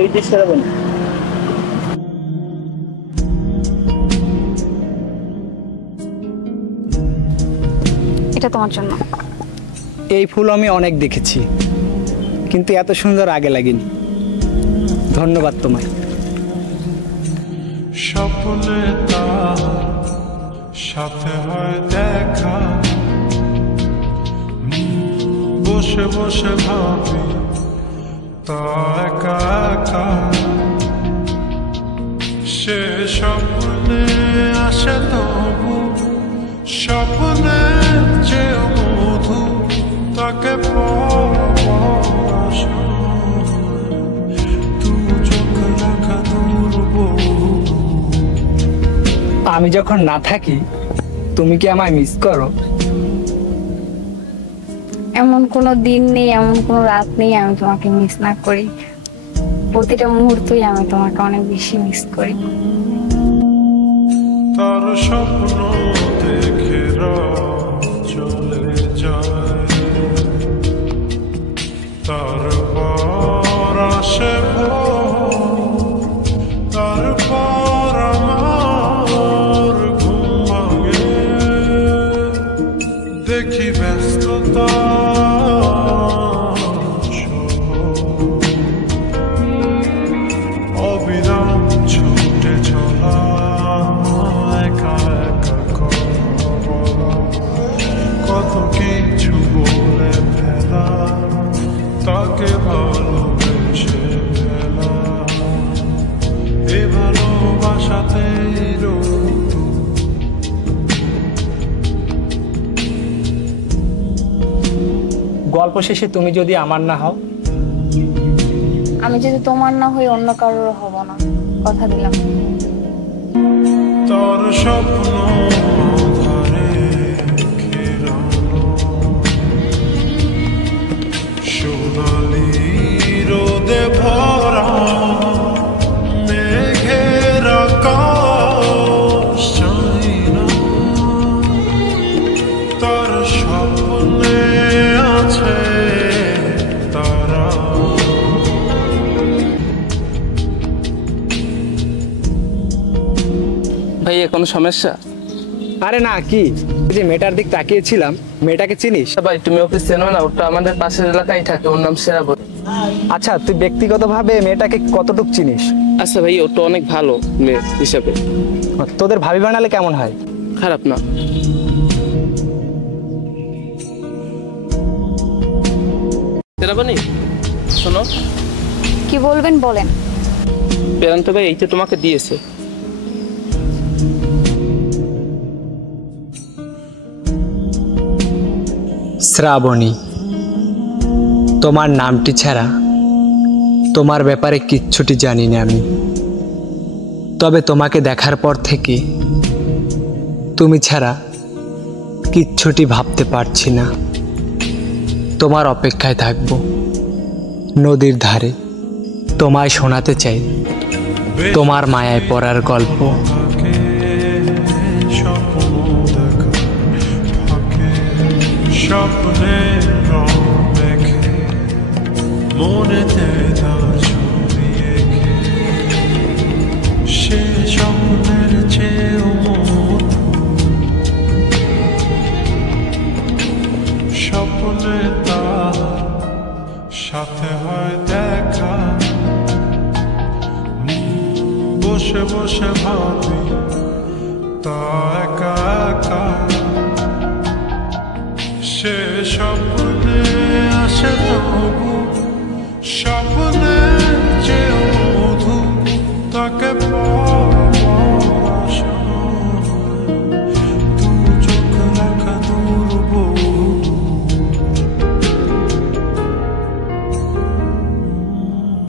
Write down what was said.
এই যে শ্রাবণী, এটা তোমার জন্য। এই ফুল আমি অনেক দেখেছি, কিন্তু এত সুন্দর আগে লাগেনি। ধন্যবাদ তোমায়। স্বপ্নে তার সাথে হয় দেখা, বসে বসে ভাবি তা একা একা। সে স্বপ্নে আসে তবু স্বপ্নে যে মধু তাকে আমি যখন না থাকি তুমি কি আমায় মিস করো? এমন কোনো দিন নেই, এমন কোনো রাত নেই আমি তোমাকে মিস না করি। প্রতিটা মুহূর্তই আমি তোমাকে অনেক বেশি মিস করি। তার স্বপ্ন দেখে চলে যায়, তারপর আসে তারপর আমার ঘুম ভাঙে। দেখি ব্যস্ততা অবিরাম ছুটে চলা, একা একা বলা, কত কিছু বলে ফেলা, তাকে ভালোবেসে ফেলা। এ ভালোবাসাতেই গল্প শেষে তুমি যদি আমার না হও? আমি যদি তোমার না হই অন্য কারোর হব না, কথা দিলাম। তোর স্বপ্ন ধারে ঘেরানো, সোনালি রোদে ভরা, মেঘের আকাশ চাই না। তোর স্বপ্নে আছে তারা। ভাইয়া কোনো সমস্যা? আরে না, কি যে মেয়েটার দিক তাকিয়েছিলাম, মেয়েটাকে চিনিস? ভাই তুমি ওকে চেনো না? ওটা আমাদের পাশের এলাকায় থাকে, ওর নাম শ্রাবণী। আচ্ছা, তুই ব্যক্তিগতভাবে মেয়েটাকে কতটুকু চিনিস? আচ্ছা ভাই, ওটা অনেক ভালো মেয়ে হিসাবে। তোদের ভাবি বানালে কেমন হয়? খারাপ না। শ্রাবণী শোনো। কি বলবেন বলেন। বেদান্ত ভাই এইটা তোমাকে দিয়েছে। শ্রাবণী, তোমার নামটি ছাড়া তোমার ব্যাপারে কিচ্ছুটি জানি না আমি। তবে তোমাকে দেখার পর থেকে তুমি ছাড়া কিচ্ছুটি ভাবতে পারছি না। তোমার অপেক্ষায় থাকব নদীর ধারে, তোমায় শোনাতে চাই তোমার মায়ায় পড়ার গল্প। স্বপ্নে রং মেখে মনেতে তার ছবি এঁকে, সে স্বপ্নের চেয়েও মধুর। স্বপ্নে তার সাথে হয় দেখা, বসে বসে ভাবি তা একা একা। সে স্বপ্নে আসে তবু স্বপ্নে যে